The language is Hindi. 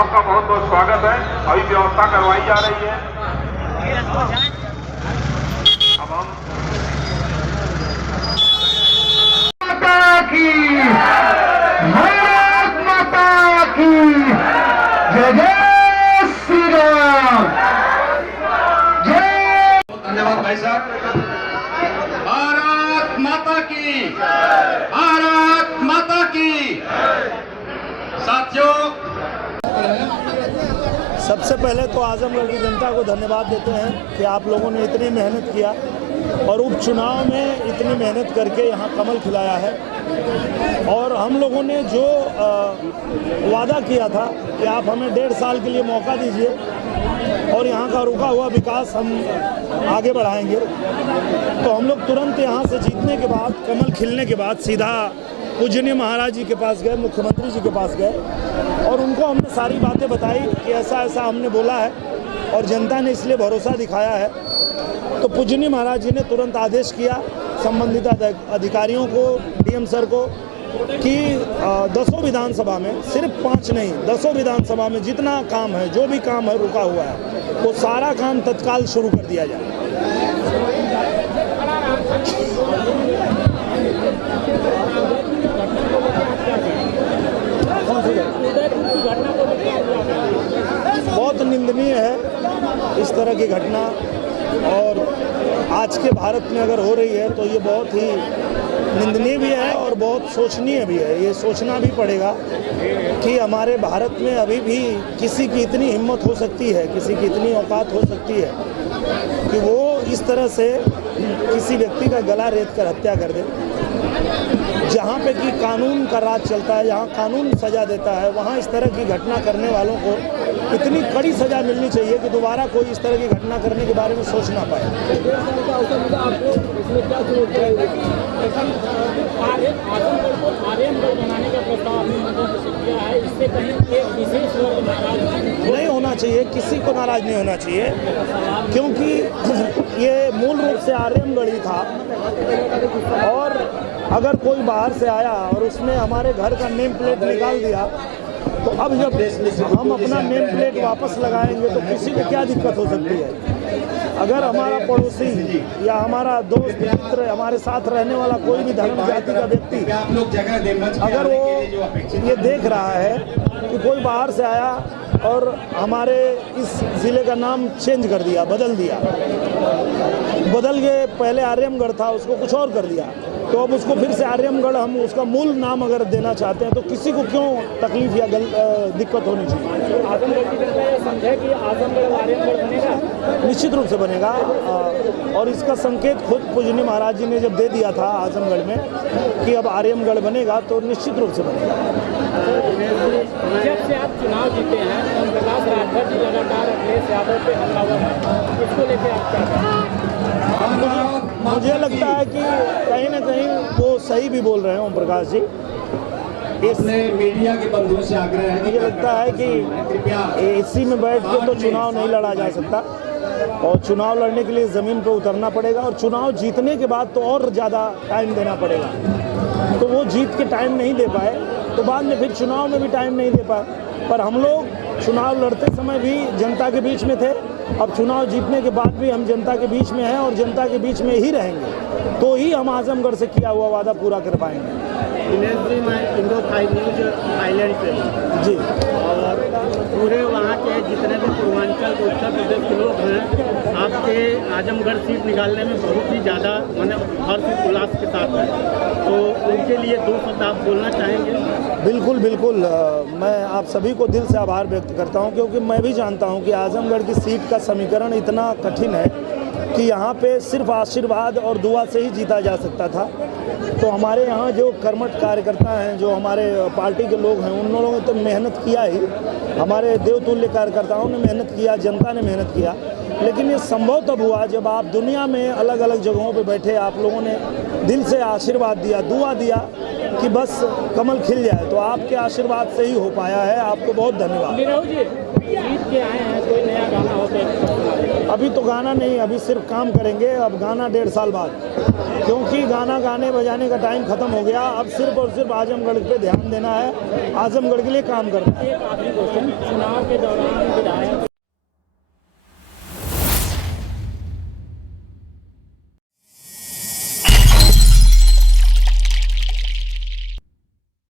आपका बहुत बहुत स्वागत है। अभी व्यवस्था करवाई जा रही है। अब हम माता की, भारत माता की जय जय श्री राम। जय धन्यवाद भाई साहब। भारत माता की, भारत माता की। साथियों, सबसे पहले तो आजमगढ़ की जनता को धन्यवाद देते हैं कि आप लोगों ने इतनी मेहनत किया और उपचुनाव में इतनी मेहनत करके यहाँ कमल खिलाया है। और हम लोगों ने जो वादा किया था कि आप हमें 1.5 साल के लिए मौका दीजिए और यहाँ का रुका हुआ विकास हम आगे बढ़ाएंगे, तो हम लोग तुरंत यहाँ से जीतने के बाद, कमल खिलने के बाद सीधा पूजनीय महाराज जी के पास गए, मुख्यमंत्री जी के पास गए और उनको हमने सारी बातें बताई कि ऐसा ऐसा हमने बोला है और जनता ने इसलिए भरोसा दिखाया है। तो पूजनीय महाराज जी ने तुरंत आदेश किया संबंधित अधिकारियों को, डीएम सर को, कि 10 विधानसभा में, सिर्फ 5 नहीं, 10 विधानसभा में जितना काम है, जो भी काम है रुका हुआ है, वो सारा काम तत्काल शुरू कर दिया जाए। बहुत निंदनीय है इस तरह की घटना, और आज के भारत में अगर हो रही है तो ये बहुत ही निंदनीय भी है और बहुत सोचनीय भी है। ये सोचना भी पड़ेगा कि हमारे भारत में अभी भी किसी की इतनी हिम्मत हो सकती है, किसी की इतनी औकात हो सकती है कि वो इस तरह से किसी व्यक्ति का गला रेत कर हत्या कर दे। जहाँ पे कि कानून का राज चलता है, जहाँ कानून सज़ा देता है, वहाँ इस तरह की घटना करने वालों को इतनी कड़ी सज़ा मिलनी चाहिए कि दोबारा कोई इस तरह की घटना करने के बारे में सोच ना पाए। नहीं होना चाहिए, किसी को नाराज नहीं होना चाहिए, क्योंकि ये मूल रूप से आर्यमगढ़ ही था। और अगर कोई बाहर से आया और उसने हमारे घर का नेम प्लेट निकाल दिया, तो अब जब हम अपना नेम प्लेट वापस लगाएंगे तो किसी को क्या दिक्कत हो सकती है। अगर हमारा पड़ोसी या हमारा दोस्त मित्र, हमारे साथ रहने वाला कोई भी धर्म जाति का व्यक्ति, अगर वो ये देख रहा है कि कोई बाहर से आया और हमारे इस ज़िले का नाम चेंज कर दिया, बदल के पहले आर्यमगढ़ था उसको कुछ और कर दिया, तो अब उसको फिर से आर्यमगढ़ हम उसका मूल नाम अगर देना चाहते हैं तो किसी को क्यों तकलीफ या दिक्कत होनी चाहिए। समझे कि आजमगढ़ आर्यमगढ़ बनेगा, निश्चित रूप से बनेगा। और इसका संकेत खुद पूजनीय महाराज जी ने जब दे दिया था आजमगढ़ में कि अब आर्यमगढ़ बनेगा, तो निश्चित रूप से बनेगा। जब से आप चुनाव जीते हैं, ओम प्रकाश राठौर जी लगातार अखिलेश यादव पे हमलावर हैं, इसको लेकर आप क्या कहें? मुझे लगता है कि कहीं ना कहीं वो सही भी बोल रहे हैं ओम प्रकाश जी। इसने मीडिया के बंधुओं से आग्रह है, मुझे लगता है कि इसी में बैठ के तो चुनाव नहीं लड़ा जा सकता और चुनाव लड़ने के लिए ज़मीन पर उतरना पड़ेगा, और चुनाव जीतने के बाद तो और ज़्यादा टाइम देना पड़ेगा। तो वो जीत के टाइम नहीं दे पाए तो बाद में फिर चुनाव में भी टाइम नहीं दे पाए। पर हम लोग चुनाव लड़ते समय भी जनता के बीच में थे, अब चुनाव जीतने के बाद भी हम जनता के बीच में हैं और जनता के बीच में ही रहेंगे, तो ही हम आजमगढ़ से किया हुआ वादा पूरा कर पाएंगे। दिनेश जी, मैं इंडो न्यूज थाईलैंड से हूँ जी, और पूरे वहाँ के जितने भी पूर्वांचल उत्तर प्रदेश के लोग हैं, आपके आजमगढ़ सीट निकालने में बहुत ही ज़्यादा हर्ष उल्लास के साथ है, तो उनके लिए 2 शब्द आप बोलना चाहेंगे? बिल्कुल बिल्कुल, मैं आप सभी को दिल से आभार व्यक्त करता हूं, क्योंकि मैं भी जानता हूं कि आजमगढ़ की सीट का समीकरण इतना कठिन है कि यहाँ पे सिर्फ आशीर्वाद और दुआ से ही जीता जा सकता था। तो हमारे यहाँ जो कर्मठ कार्यकर्ता हैं, जो हमारे पार्टी के लोग हैं, उन लोगों ने तो मेहनत किया ही, हमारे देवतुल्य कार्यकर्ताओं ने मेहनत किया, जनता ने मेहनत किया। लेकिन ये संभव तब हुआ जब आप दुनिया में अलग अलग जगहों पे बैठे, आप लोगों ने दिल से आशीर्वाद दिया, दुआ दिया, कि बस कमल खिल जाए। तो आपके आशीर्वाद से ही हो पाया है, आपको बहुत धन्यवाद। नीरव जी जीत के आए हैं, कोई नया गाना हो तो अभी तो गाना नहीं, अभी सिर्फ काम करेंगे। अब गाना 1.5 साल बाद, क्योंकि गाना गाने बजाने का टाइम ख़त्म हो गया। अब सिर्फ और सिर्फ आजमगढ़ पे ध्यान देना है, आजमगढ़ के लिए काम करना है। एक आखिरी क्वेश्चन, चुनाव के दौरान विधायक